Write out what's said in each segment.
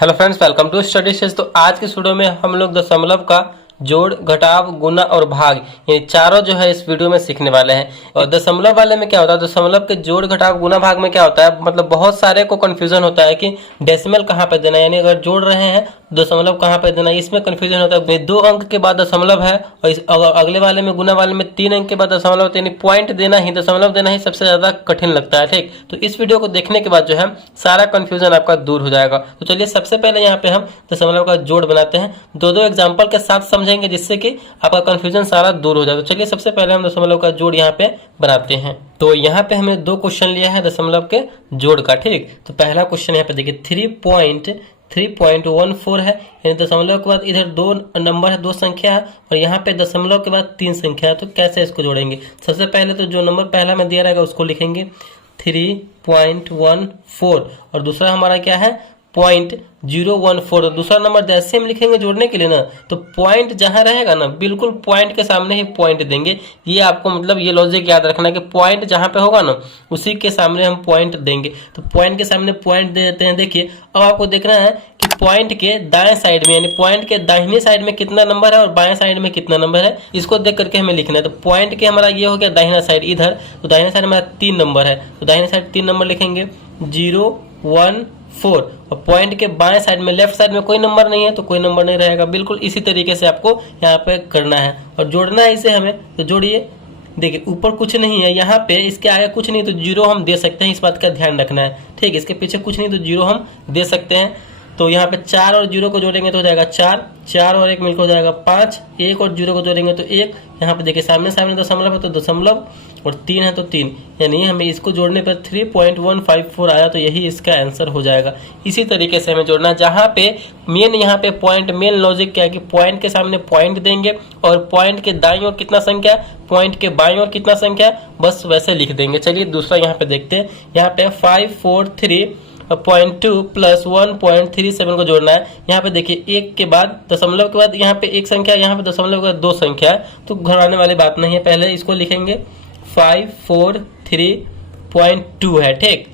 Hello friends, welcome to study sage. तो आज के वीडियो में हम लोग दशमलव का जोड़, घटाव, गुना और भाग ये चारों जो है इस वीडियो में सीखने वाले हैं। और दशमलव वाले में क्या होता है, दशमलव के जोड़, घटाव, गुना, भाग में क्या होता है, मतलब बहुत सारे को कंफ्यूजन होता है कि डेसिमल कहाँ पे देना है, यानी अगर जोड़ रहे हैं दशमलव कहाँ पे देना है, इसमें कंफ्यूजन होता है। 2 अंक के बाद दशमलव है और इस अगले वाले में, गुना वाले में 3 अंक के बाद दशमलव होता है, यानी पॉइंट देना ही, दशमलव देना ही सबसे ज्यादा कठिन लगता है। ठीक, तो इस वीडियो को देखने के बाद जो है सारा कंफ्यूजन आपका दूर हो जाएगा। तो चलिए सबसे पहले यहाँ पे हम दशमलव का जोड़ बनाते हैं, दो एग्जाम्पल के साथ समझेंगे जिससे कि आपका कंफ्यूजन सारा दूर हो जाए। तो चलिए सबसे पहले हम दशमलव का जोड़ यहाँ पे बनाते हैं। तो यहाँ पे हमने 2 क्वेश्चन लिया है दशमलव के जोड़ का। ठीक, तो पहला क्वेश्चन यहाँ पे देखिए 3.14 है, यानी दशमलव के बाद इधर 2 नंबर है, 2 संख्या है और यहाँ पे दशमलव के बाद 3 संख्या है। तो कैसे इसको जोड़ेंगे, सबसे पहले तो जो नंबर पहला में दिया रहेगा उसको लिखेंगे 3.14 और दूसरा हमारा क्या है 0.014। दूसरा नंबर जैसे हम लिखेंगे जोड़ने के लिए ना, तो पॉइंट जहां रहेगा ना बिल्कुल पॉइंट के सामने ही पॉइंट देंगे। ये आपको मतलब ये लॉजिक याद रखना है कि पॉइंट जहां पे होगा ना उसी के सामने हम पॉइंट देंगे। तो पॉइंट के सामने पॉइंट दे देते हैं। देखिए अब आपको देखना है कि पॉइंट के दाएं साइड में, यानी पॉइंट के दाहिने साइड में कितना नंबर है और बाएं साइड में कितना नंबर है, इसको देख करके हमें लिखना है। तो पॉइंट के हमारा ये हो गया दाहिना साइड इधर, तो दाहिने साइड में 3 नंबर है, तो दाहिने साइड 3 नंबर लिखेंगे 0, 1, 4 और पॉइंट के बाएं साइड में, लेफ्ट साइड में कोई नंबर नहीं है तो कोई नंबर नहीं रहेगा। बिल्कुल इसी तरीके से आपको यहाँ पे करना है और जोड़ना है इसे हमें। तो जोड़िए, देखिए ऊपर कुछ नहीं है, यहाँ पे इसके आगे कुछ नहीं तो 0 हम दे सकते हैं, इस बात का ध्यान रखना है। ठीक, इसके पीछे कुछ नहीं तो 0 हम दे सकते हैं। तो यहाँ पे 4 और 0 को जोड़ेंगे तो हो जाएगा 4, 4 और 1 मिलकर हो जाएगा 5, 1 और 0 को जोड़ेंगे तो 1। यहाँ पे देखिए सामने सामने दशमलव है तो दशमलव और 3 है तो 3, यानी हमें इसको जोड़ने पर 3.154 आया, तो यही इसका आंसर हो जाएगा। इसी तरीके से हमें जोड़ना, जहाँ पे मेन, यहाँ पे पॉइंट, मेन लॉजिक क्या है कि पॉइंट के सामने पॉइंट देंगे और पॉइंट के दाईं ओर कितना संख्या, पॉइंट के बाईं ओर कितना संख्या, बस वैसे लिख देंगे। चलिए दूसरा यहाँ पे देखते हैं। यहाँ पे 543.2 प्लस 1.37 को जोड़ना है। यहाँ पे देखिए 1 के बाद दशमलव के बाद यहाँ पे 1 संख्या, यहाँ पे दशमलव के बाद 2 संख्या है, तो घबराने वाली बात नहीं है। पहले इसको लिखेंगे 543.2 है। ठीक,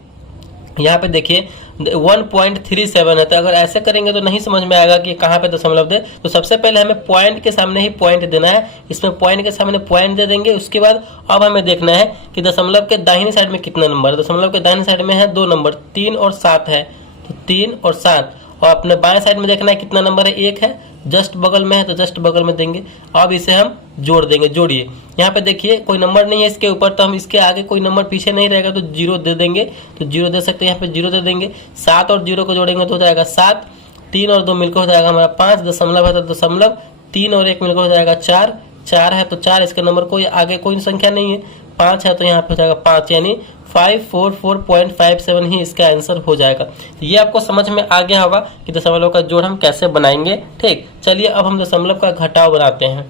यहाँ पे देखिए 1.37 है, तो अगर ऐसे करेंगे तो नहीं समझ में आएगा कि कहाँ पे दशमलव दे। तो सबसे पहले हमें पॉइंट के सामने ही पॉइंट देना है, इसमें पॉइंट के सामने पॉइंट दे देंगे। उसके बाद अब हमें देखना है कि दशमलव के दाहिनी साइड में कितना नंबर है। दशमलव के दाहिनी साइड में है 2 नंबर, 3 और 7 है, तो 3 और 7। और अपने बाएं साइड में देखना है कितना नंबर है, 1 है, जस्ट बगल में है तो जस्ट बगल में देंगे। अब इसे हम जोड़ देंगे। जोड़िए, यहाँ पे देखिए कोई नंबर नहीं है इसके ऊपर, तो हम इसके आगे कोई नंबर पीछे नहीं रहेगा तो 0 दे देंगे, तो 0 दे सकते हैं, यहाँ पे 0 दे देंगे। 7 और 0 को जोड़ेंगे तो हो जाएगा 7, 3 और 2 मिलकर हो जाएगा हमारा 5, दशमलव है तो दशमलव, 3 और 1 मिलकर हो जाएगा 4, 4 है तो 4, इसके नंबर कोई आगे कोई संख्या नहीं है, 5 है तो यहाँ पे हो जाएगा 5, यानी 544.57 ही इसका आंसर हो जाएगा। ये आपको समझ में आ गया होगा कि दशमलव का जोड़ हम कैसे बनाएंगे। ठीक, चलिए अब हम दशमलव का घटाव बनाते हैं।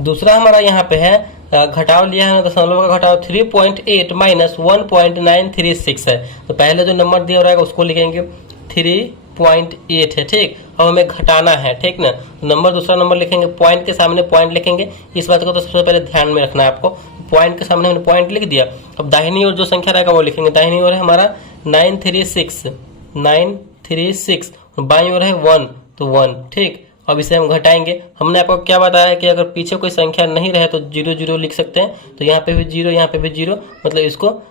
दूसरा हमारा यहाँ पे है घटाव लिया है, दशमलव का घटाव 3.8 माइनस 1.936 है। तो पहले जो नंबर दिया रहेगा उसको लिखेंगे 3.8 है। ठीक, अब हमें घटाना है, ठीक ना, नंबर दूसरा नंबर लिखेंगे, पॉइंट के सामने पॉइंट लिखेंगे। इस बात को तो सबसे पहले ध्यान में रखना है आपको। पॉइंट के सामने हमने पॉइंट लिख दिया, अब दाहिनी ओर जो संख्या रहेगा वो लिखेंगे। दाहिनी ओर है हमारा 936, बाईं ओर है 1 तो 1। ठीक, अब इसे हम घटाएंगे। हमने आपको क्या बताया कि अगर पीछे कोई संख्या नहीं रहे तो 0 0 लिख सकते हैं, तो यहाँ पे भी 0, यहाँ पे भी 0, मतलब इसको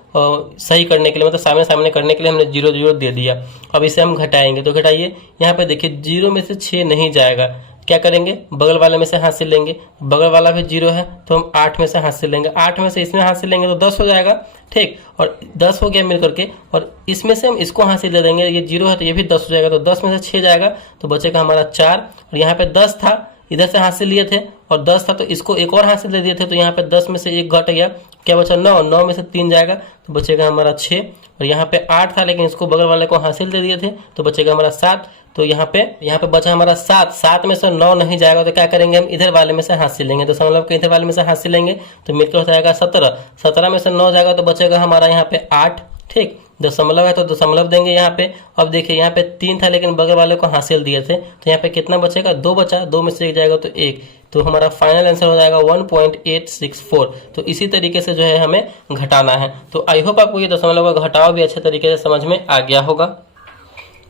सही करने के लिए, मतलब सामने सामने करने के लिए हमने 0 0 दे दिया। अब इसे हम घटाएंगे, तो घटाइए। यहाँ पे देखिए 0 में से 6 नहीं जाएगा, क्या करेंगे, बगल वाले में से हासिल लेंगे। बगल वाला भी 0 है तो हम 8 में से हासिल लेंगे, 8 में से इसमें हासिल लेंगे तो 10 हो जाएगा। ठीक, और 10 हो गया मिल करके, और इसमें से हम इसको हासिल दे देंगे, ये 0 है तो ये भी 10 हो जाएगा, तो 10 में से 6 जाएगा तो बचेगा हमारा 4। और यहाँ पे 10 था, इधर से हासिल लिए थे और 10 था तो इसको एक और हासिल दे दिए थे, तो यहाँ पे 10 में से 1 घट गया, क्या बचा 9, 9 में से 3 जाएगा तो बचेगा हमारा 6। और यहाँ पे 8 था लेकिन इसको बगल वाले को हासिल दे दिए थे तो बचेगा हमारा 7। तो यहाँ पे बचा हमारा 7, 7 में से 9 नहीं जाएगा तो क्या करेंगे, हम इधर वाले में से हासिल लेंगे, तो दशमलव के इधर वाले में से हासिल लेंगे तो मिलकर हो जाएगा 17, 17 में से 9 जाएगा तो बचेगा हमारा यहाँ पे 8। ठीक, दशमलव है तो दशमलव देंगे यहाँ पे। अब देखिए यहाँ पे 3 था लेकिन बगल वाले को हासिल दिए थे, तो यहाँ पे कितना बचेगा, 2 बचा, 2 में से 1 जाएगा तो 1, तो हमारा फाइनल आंसर हो जाएगा 1.864। तो इसी तरीके से जो है हमें घटाना है। तो आई होप आपको ये दशमलव का घटाव भी अच्छे तरीके से समझ में आ गया होगा।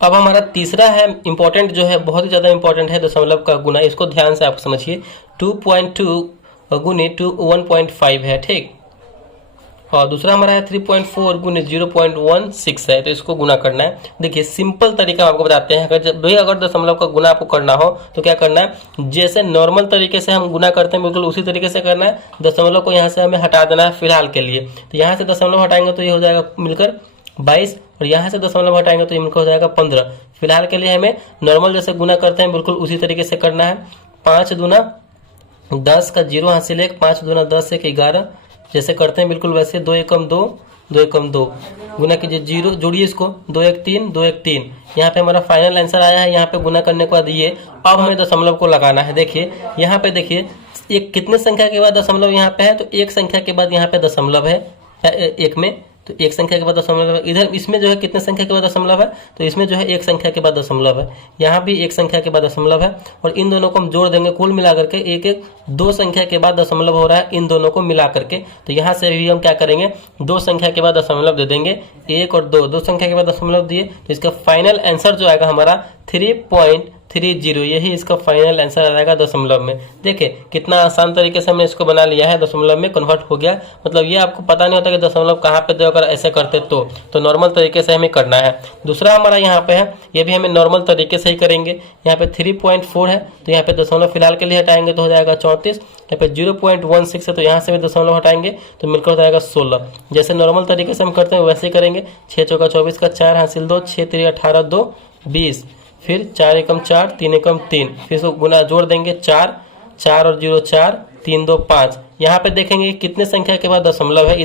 अब हमारा तीसरा है इंपॉर्टेंट, जो है बहुत ही ज़्यादा इंपॉर्टेंट है, दशमलव का गुना। इसको ध्यान से आप समझिए। 2.2 गुने 1.5 है, ठीक। और दूसरा हमारा है 3.4 गुने 0.16 है, तो इसको गुना करना है। देखिए सिंपल तरीका आपको बताते हैं। अगर दशमलव का गुना आपको करना हो तो क्या करना है, जैसे नॉर्मल तरीके से हम गुना करते हैं बिल्कुल उसी तरीके से करना है। दशमलव को यहाँ से हमें हटा देना है फिलहाल के लिए। तो यहाँ से दशमलव हटाएंगे तो ये हो जाएगा मिलकर 22, और यहाँ से दशमलव हटाएंगे तो ये मिलकर हो जाएगा 15। फिलहाल के लिए हमें नॉर्मल जैसे गुना करते हैं बिल्कुल उसी तरीके से करना है। 5 दूना 10 का 0 हासिल 1, 5 दूना 10 1 11, जैसे करते हैं बिल्कुल वैसे। 2 एकम 2, 2 एकम 2, गुना कीजिए 0, जोड़िए इसको, 2 1 3, 2 1 3। यहाँ पे हमारा फाइनल आंसर आया है। यहाँ पे गुना करने के बाद ये, अब हमें दशमलव को लगाना है। देखिए यहाँ पे देखिए एक कितने संख्या के बाद दशमलव यहाँ पे है, तो एक संख्या के बाद यहाँ पे दशमलव है एक में, तो एक संख्या के बाद दशमलव है। इधर इसमें जो है कितने संख्या के बाद दशमलव है, तो इसमें जो है एक संख्या के बाद दशमलव है। यहाँ भी एक संख्या के बाद दशमलव है, और इन दोनों को हम जोड़ देंगे, कुल मिला करके एक एक 2 संख्या के बाद दशमलव हो रहा है इन दोनों को मिला करके। तो यहाँ से भी हम क्या करेंगे, 2 संख्या के बाद दशमलव दे देंगे, 1 और 2 संख्या के बाद दशमलव दिए, तो इसका फाइनल आंसर जो आएगा हमारा 3.30, यही इसका फाइनल आंसर आ जाएगा दशमलव में। देखिए कितना आसान तरीके से हमने इसको बना लिया है, दशमलव में कन्वर्ट हो गया। मतलब ये आपको पता नहीं होता कि दशमलव कहाँ पे दे, अगर ऐसे करते तो नॉर्मल तरीके से हमें करना है। दूसरा हमारा यहाँ पे है, ये भी हमें नॉर्मल तरीके से ही करेंगे। यहाँ पे 3.4 है, तो यहाँ पे दशमलव फिलहाल के लिए हटाएंगे तो हो जाएगा 34। यहाँ पे 0.16 है, तो यहाँ से भी दशमलव हटाएंगे तो मिलकर हो जाएगा 16। जैसे नॉर्मल तरीके से हम करते हैं वैसे ही करेंगे। 6 चौका 24 का 4 हासिल 2, 6 3 18 2 20, फिर 4 एकम 4, 3 एकम 3, फिर इसको गुना जोड़ देंगे 4 4 और 0 4, 3 2 5। यहाँ पे देखेंगे कितने संख्या के बाद दशमलव है,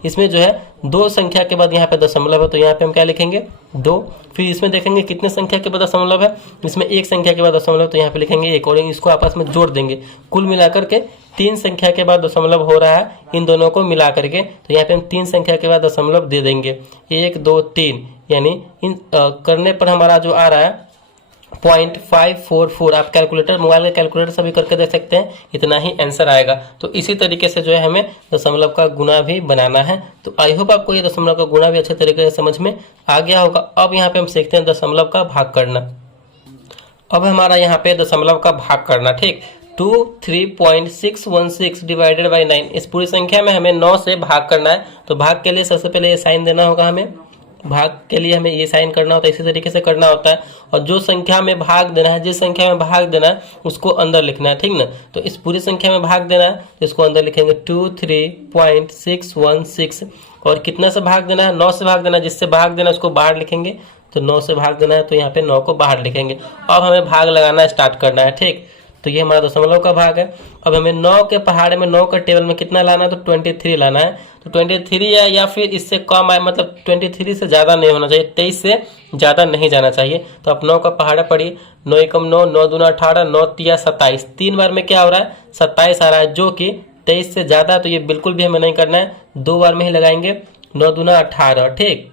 इसमें जो है 2 संख्या के बाद यहाँ पे दशमलव है, तो यहाँ पे हम क्या लिखेंगे 2। फिर इसमें देखेंगे कितने संख्या के बाद दशमलव है, इसमें 1 संख्या के बाद दशमलव, तो यहाँ पे लिखेंगे 1, और इसको आपस में जोड़ देंगे। कुल मिलाकर के 3 संख्या के बाद दशमलव हो रहा है इन दोनों को मिला करके, तो यहाँ पे हम 3 संख्या के बाद दशमलव दे देंगे, 1 2 3, यानी इन करने पर हमारा जो आ रहा है 0.544। आप कैलकुलेटर, मोबाइल के कैलकुलेटर से भी करके देख सकते हैं, इतना ही आंसर आएगा। तो इसी तरीके से जो है हमें दशमलव का गुना भी बनाना है। तो आई होप आपको ये दशमलव का गुना भी अच्छे तरीके से समझ में आ गया होगा। अब यहाँ पे हम सीखते हैं दशमलव का भाग करना। अब हमारा यहाँ पे दशमलव का भाग करना, ठीक। 3.616 डिवाइडेड बाई 9, इस पूरी संख्या में हमें 9 से भाग करना है। तो भाग के लिए सबसे पहले ये साइन देना होगा, हमें भाग के लिए हमें ये साइन करना होता है, इसी तरीके से करना होता है। और जो संख्या में भाग देना है, जिस संख्या में भाग देना है उसको अंदर लिखना है, ठीक ना। तो इस पूरी संख्या में भाग देना है तो इसको अंदर लिखेंगे 3.616। और कितना से भाग देना है, 9 से भाग देना है। जिससे भाग देना है उसको बाहर लिखेंगे, तो 9 से भाग देना है तो यहाँ पे 9 को बाहर लिखेंगे। अब हमें भाग लगाना स्टार्ट करना है, ठीक। तो ये हमारा दशमलव का भाग है। अब हमें 9 के पहाड़े में 9 का टेबल में कितना लाना है, तो 23 लाना है। तो 23 है या फिर इससे कम आए, मतलब 23 से ज़्यादा नहीं होना चाहिए, 23 से ज़्यादा नहीं जाना चाहिए। तो आप 9 का पहाड़ा पढ़िए, 9 एकम 9, 9 दूना 18, 9 तिया 27, 3 बार में क्या हो रहा है 27 आ रहा है, जो कि 23 से ज़्यादा है। तो ये बिल्कुल भी हमें नहीं करना है, 2 बार में ही लगाएंगे, 9 दूना 18, ठीक।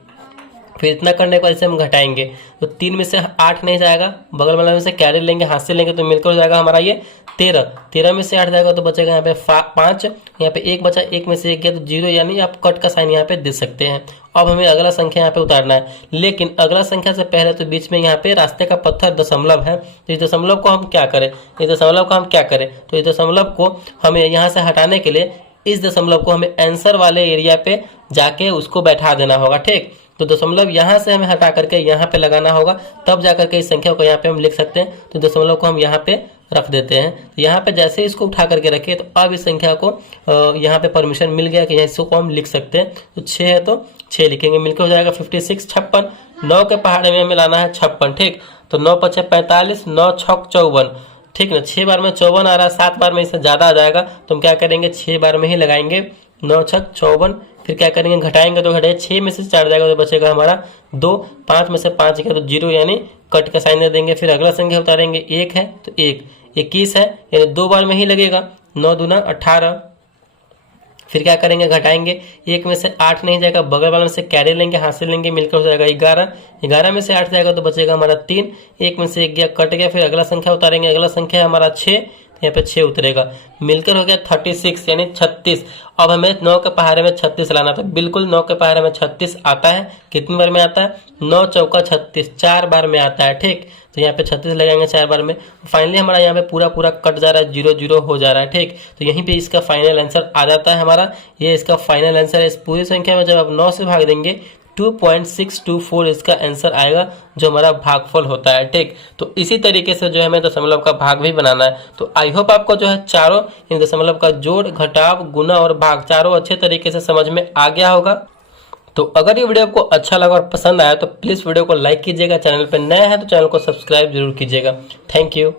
फिर इतना करने के बाद इसे हम घटाएंगे, तो 3 में से 8 नहीं जाएगा, बगल वाला में से कैरी लेंगे, हाथ से लेंगे, तो मिलकर हो जाएगा हमारा ये 13। 13 में से 8 जाएगा तो बचेगा यहाँ पे 5, यहाँ पे 1 बचा, 1 में से 1 गया तो 0, यानी आप कट का साइन यहाँ पे दे सकते हैं। अब हमें अगला संख्या यहाँ पे उतारना है, लेकिन अगला संख्या से पहले तो बीच में यहाँ पे रास्ते का पत्थर दशमलव है। तो इस दशमलव को हम क्या करें, तो इस दशमलव को हमें यहाँ से हटाने के लिए इस दशमलव को हमें आंसर वाले एरिया पे जाके उसको बैठा देना होगा, ठीक। तो दशमलव यहाँ से हमें हटा करके यहाँ पे लगाना होगा, तब जाकर के इस संख्या को यहाँ पे हम लिख सकते हैं। तो दशमलव को हम यहाँ पे रख देते हैं। तो यहाँ पे जैसे ही इसको उठा करके रखे, तो अब इस संख्या को यहाँ पे परमिशन मिल गया कि इसको हम लिख सकते हैं। तो 6 है तो 6 लिखेंगे, मिलकर हो जाएगा 56, 56। 9 के पहाड़े में हमें लाना है 56, ठीक। तो 9 5 45, 9 6 54, ठीक ना। 6 बार में 54 आ रहा है, 7 बार में इससे ज़्यादा आ जाएगा, तो हम क्या करेंगे 6 बार में ही लगाएंगे, 9 6 54। फिर क्या करेंगे, घटाएंगे तो घटाए, 6 में से 4 जाएगा तो बचेगा हमारा 2, 5 में से 5 गया तो 0, यानी कट का साइन दे देंगे। फिर अगला संख्या उतारेंगे, 1 है तो 1, 21 है यानी 2 बार में ही लगेगा, 9 दूना 18। फिर क्या करेंगे, घटाएंगे, 1 में से 8 नहीं जाएगा, बगल वाले में से कैरी लेंगे, हाथ से लेंगे, मिलकर हो जाएगा 11। 11 में से 8 जाएगा तो बचेगा हमारा 3, 1 में से 1 गया, कट गया। फिर अगला संख्या उतारेंगे, अगला संख्या है हमारा 6, यहाँ पे 6 उतरेगा, मिलकर हो गया 36 यानी 36। अब हमें 9 के पहाड़े में 36 लाना था, बिल्कुल 9 के पहाड़े में 36 आता है। कितनी बार में आता है? 9 चौका 36, 4 बार में आता है। ठीक, तो यहाँ पे 36 लगाएंगे 4 बार में। फाइनली हमारा यहाँ पे पूरा पूरा कट जा रहा है, 0 0 हो जा रहा है। ठीक, तो यहीं पे इसका फाइनल आंसर आ जाता है हमारा। ये इसका फाइनल आंसर है। इस पूरी संख्या में जब आप 9 से भाग देंगे 2.624 इसका आंसर आएगा, जो हमारा भागफल होता है। ठीक, तो इसी तरीके से जो है हमें दशमलव का भाग भी बनाना है। तो आई होप आपको जो है चारों इन दशमलव का जोड़, घटाव, गुना और भाग चारों अच्छे तरीके से समझ में आ गया होगा। तो अगर ये वीडियो आपको अच्छा लगा और पसंद आया तो प्लीज़ वीडियो को लाइक कीजिएगा, चैनल पर नए हैं तो चैनल को सब्सक्राइब जरूर कीजिएगा। Thank you.